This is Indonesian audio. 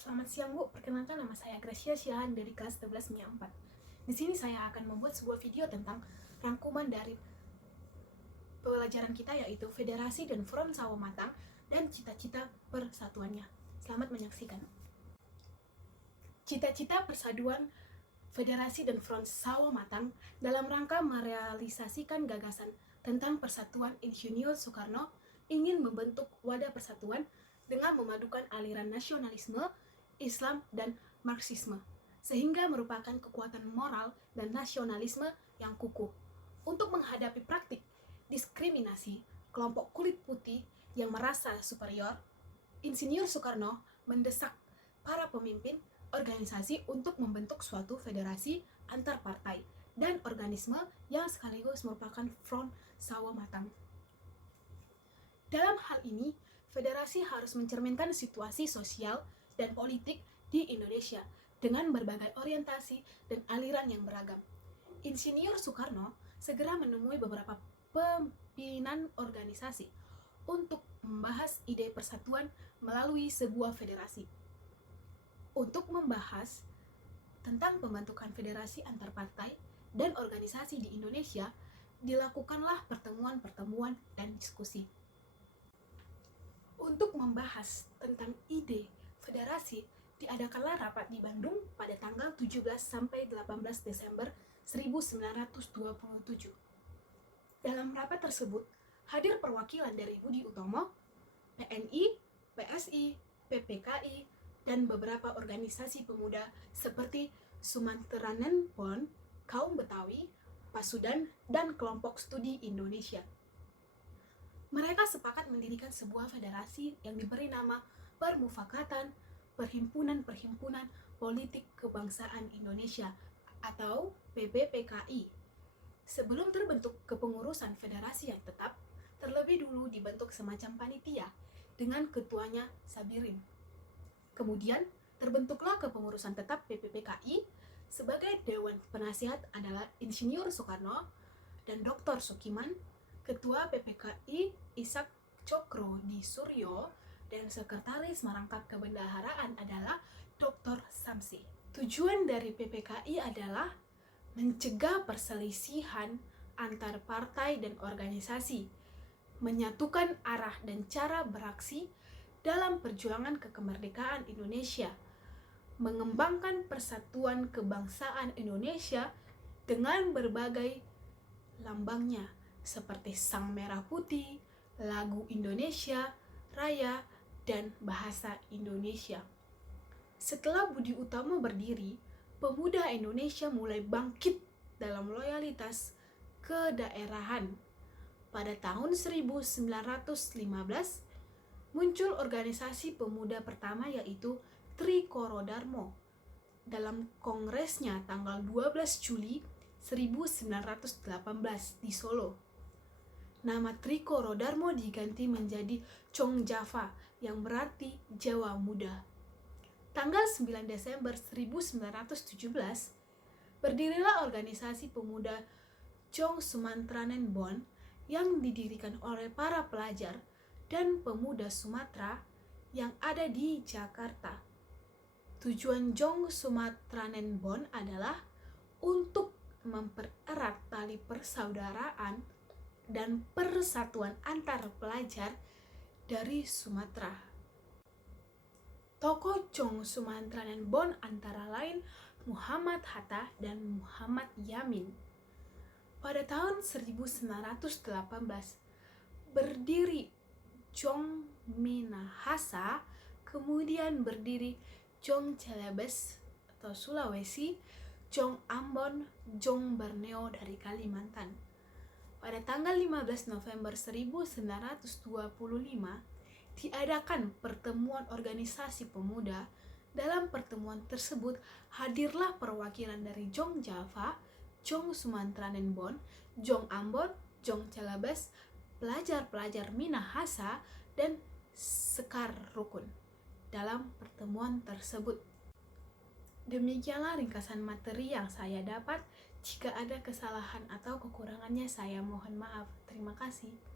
Selamat siang Bu, perkenalkan nama saya Gracia Siahan dari kelas 11 MIA 4. Di sini saya akan membuat sebuah video tentang rangkuman dari pelajaran kita, yaitu Federasi dan Front Sawah Matang dan cita-cita persatuannya. Selamat menyaksikan. Cita-cita persatuan Federasi dan Front Sawah Matang dalam rangka merealisasikan gagasan tentang persatuan Insinyur Soekarno ingin membentuk wadah persatuan dengan memadukan aliran nasionalisme, Islam, dan Marxisme, sehingga merupakan kekuatan moral dan nasionalisme yang kukuh untuk menghadapi praktik diskriminasi kelompok kulit putih yang merasa superior. Insinyur Soekarno mendesak para pemimpin organisasi untuk membentuk suatu federasi antar partai dan organisme yang sekaligus merupakan front sawah matang. Dalam hal ini, federasi harus mencerminkan situasi sosial dan politik di Indonesia dengan berbagai orientasi dan aliran yang beragam. Insinyur Soekarno segera menemui beberapa pimpinan organisasi untuk membahas ide persatuan melalui sebuah federasi. Untuk membahas tentang pembentukan federasi antar partai dan organisasi di Indonesia, dilakukanlah pertemuan-pertemuan dan diskusi. Untuk membahas tentang ide federasi, diadakanlah rapat di Bandung pada tanggal 17 sampai 18 Desember 1927. Dalam rapat tersebut, hadir perwakilan dari Budi Utomo, PNI, PSI, PPKI, dan beberapa organisasi pemuda seperti Sumanterenan Bond, Kaum Betawi, Pasudan, dan Kelompok Studi Indonesia. Mereka sepakat mendirikan sebuah federasi yang diberi nama Permufakatan Perhimpunan-Perhimpunan Politik Kebangsaan Indonesia atau PBPKI. Sebelum terbentuk kepengurusan federasi yang tetap, terlebih dulu dibentuk semacam panitia dengan ketuanya Sabirin. Kemudian terbentuklah kepengurusan tetap PBPKI. Sebagai Dewan Penasihat adalah Insinyur Soekarno dan Dr. Soekiman, Ketua PPKI Ishak Cokro Di Suryo, dan Sekretaris Merangkap Kebendaharaan adalah Dr. Samsi. Tujuan dari PPKI adalah mencegah perselisihan antar partai dan organisasi, menyatukan arah dan cara beraksi dalam perjuangan kemerdekaan Indonesia, mengembangkan persatuan kebangsaan Indonesia dengan berbagai lambangnya seperti Sang Merah Putih, lagu Indonesia Raya, dan bahasa Indonesia. Setelah Budi Utomo berdiri, pemuda Indonesia mulai bangkit dalam loyalitas kedaerahan. Pada tahun 1915, muncul organisasi pemuda pertama, yaitu Trikoro Darmo. Dalam kongresnya tanggal 12 Juli 1918 di Solo, nama Trikoro Darmo diganti menjadi Chong Java yang berarti Jawa Muda. Tanggal 9 Desember 1917, berdirilah organisasi pemuda Chong Sumantranen Bond yang didirikan oleh para pelajar dan pemuda Sumatera yang ada di Jakarta. Tujuan Chong Sumantranen Bond adalah untuk mempererat tali persaudaraan dan persatuan antar pelajar dari Sumatera. Tokoh Chong Sumantranen Bond antara lain Muhammad Hatta dan Muhammad Yamin. Pada tahun 1918 berdiri Chong Minahasa, kemudian berdiri Chong Celebes atau Sulawesi, Chong Ambon, Chong Borneo dari Kalimantan. Pada tanggal 15 November 1925 diadakan pertemuan organisasi pemuda. Dalam pertemuan tersebut hadirlah perwakilan dari Chong Java, Chong Sumantranen Bond, Chong Ambon, Chong Celebes, pelajar-pelajar Minahasa, dan Sekar Rukun. Dalam pertemuan tersebut, demikianlah ringkasan materi yang saya dapat. Jika ada kesalahan atau kekurangannya, saya mohon maaf. Terima kasih.